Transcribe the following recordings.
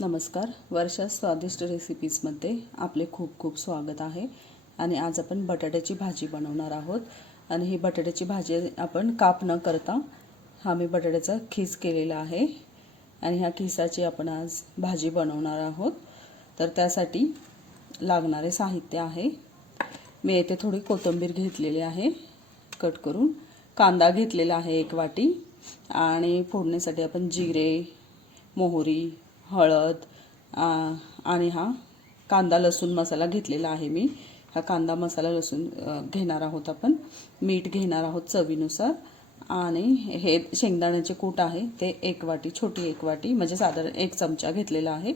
नमस्कार. वर्षा स्वादिष्ट रेसिपीजमध्ये आपले खूप खूप स्वागत आहे. आणि आज आपण बटाट्याची भाजी बनवणार आहोत. आणि ही बटाट्याची भाजी आपण काप न करता हा मी बटाट्याचा खीस केलेला आहे. आणि ह्या खिसाची आपण आज भाजी बनवणार आहोत. तर त्यासाठी लागणारे साहित्य आहे. मी येथे थोडी कोथिंबीर घेतलेली आहे. कट करून कांदा घेतलेला आहे एक वाटी. आणि फोडणीसाठी आपण जिरे मोहरी हळद आणि हा कांदा लसूण मसाला घेतलेला आहे मी. हा कांदा मसाला लसूण घेणार आहोत आपण. मीठ घेणार आहोत चवीनुसार. आणि हे शेंगदाण्याचे कूट आहे. ते एक वाटी छोटी एक वाटी म्हणजे साधारण एक चमचा घेतलेला आहे.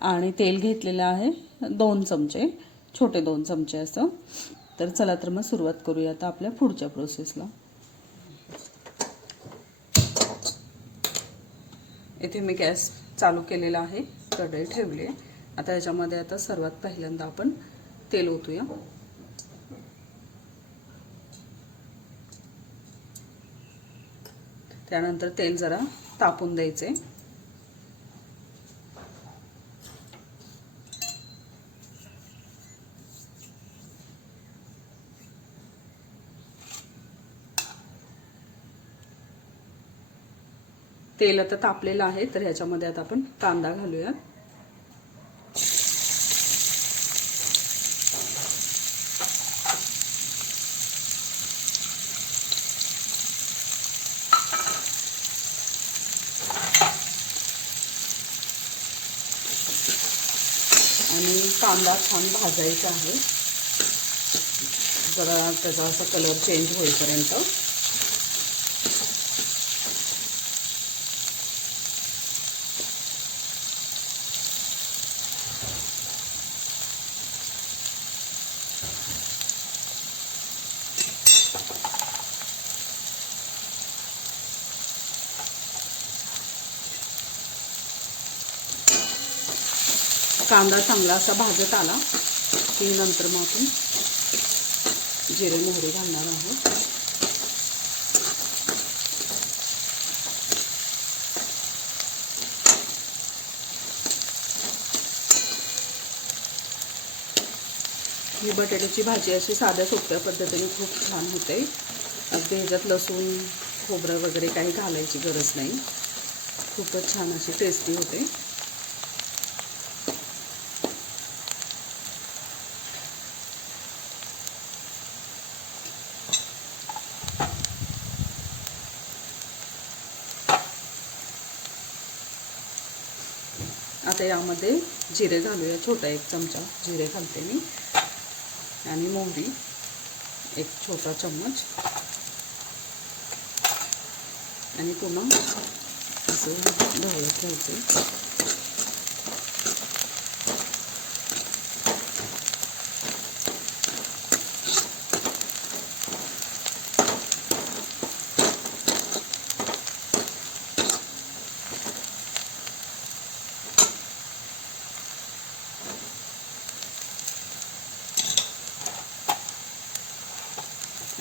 आणि तेल घेतलेलं आहे दोन चमचे छोटे दोन चमचे असं. तर चला तर मग सुरुवात करूया आता आपल्या पुढच्या प्रोसेसला इथे मी गॅस चालू केलेला आहे. कढई ठेवली. आहे आता याच्यामध्ये आता सर्वात पहिल्यांदा आपण तेल ओतूया. त्यानंतर तेल जरा तापून द्यायचे तेल आता तापलेलं आहे तर ह्याच्यामध्ये आता आपण कांदा घालूया आणि कांदा छान भाजायचा आहे. जरा त्याचा असा कलर चेंज होईपर्यंत. कांदा चांगला असा भाजत आला की नंतर मग आपण जिरे मोहरी घालणार आहोत. ही बटाट्याची भाजी अशी साध्या सोप्या पद्धतीने खूप छान होते. अगदी ह्याच्यात लसूण खोबरं वगैरे काही घालायची गरज नाही. खूपच छान अशी टेस्टी होते. आता यामध्ये जिरे घालूया. छोटा एक चमचा जिरे घालते मी. आणि मोहरी एक छोटा चम्मच. आणि पुन्हा असं ढवळत ठेवते.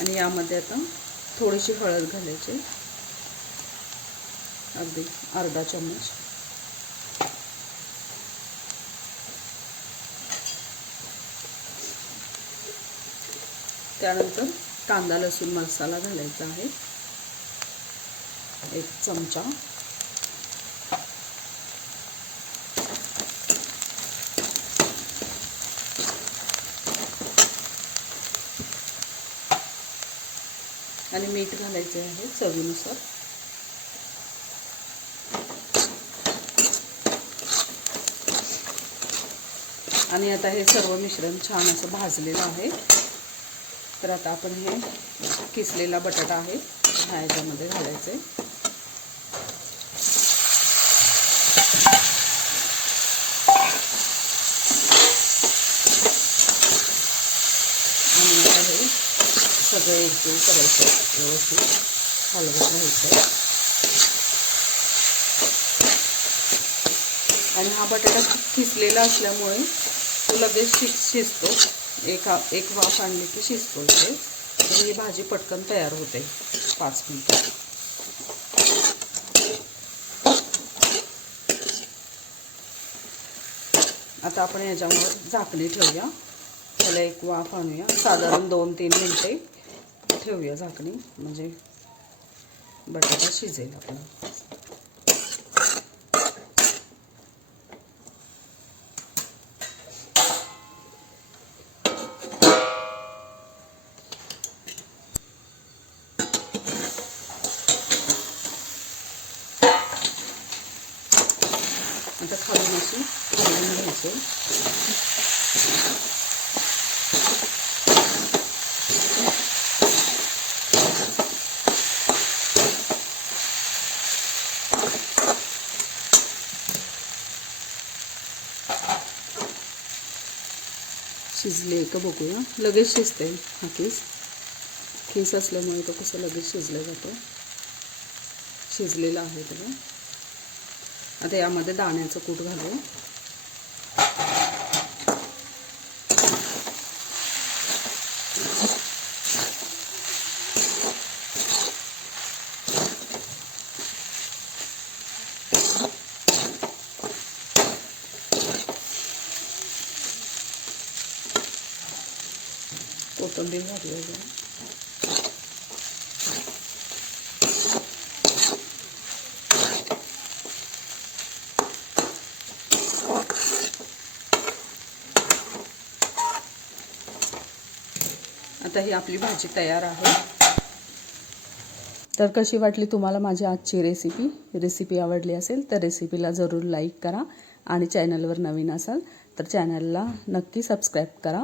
आणि यामध्ये आता थोडीशी हळद घालायची. अगदी अर्धा चम्मच. त्यानंतर कांदा लसूण मसाला घालायचा आहे. एक चमचा. आणि मीठ घालायचे आहे चवीनुसार. आणि आता हे सर्व मिश्रण छान असं भाजलेलं आहे. तर आता आपण हे किसलेला बटाटा आहे ह्याच्यामध्ये घालायचं आहे आता हे सगळं एकजीव करायचं व्यवस्थित हलवत राहायचं आणि हा बटाटा किसलेला असल्यामुळे तो लगेच शि शिजतो. एक एक वाफ आणली की शिजतो इथे. तर ही भाजी पटकन तयार होते. पाच मिनटं. आता आपण याच्यावर झाकणी ठेवूया. त्याला एक वाफ आणूया. साधारण दोन तीन मिनटे. ठेवूया झाकणी म्हणजे बटाटा शिजेल आपला आता खालून अशी हलवून घ्यायचे शिजले का बघूया. लगेच शिजते हा केस. केस असल्यामुळे तो कसं लगेच शिजलं जातं. शिजलेला आहे त्याला आता यामध्ये दाण्याचं कूट घालू. कोथिंबीर घालूया आता ही आपली भाजी तयार आहे. तर कशी वाटली तुम्हाला माझी आजची रेसिपी रेसिपी आवडली असेल तर रेसिपीला जरूर लाईक करा आणि चॅनलवर नवीन असाल तर चॅनलला नक्की सबस्क्राईब करा.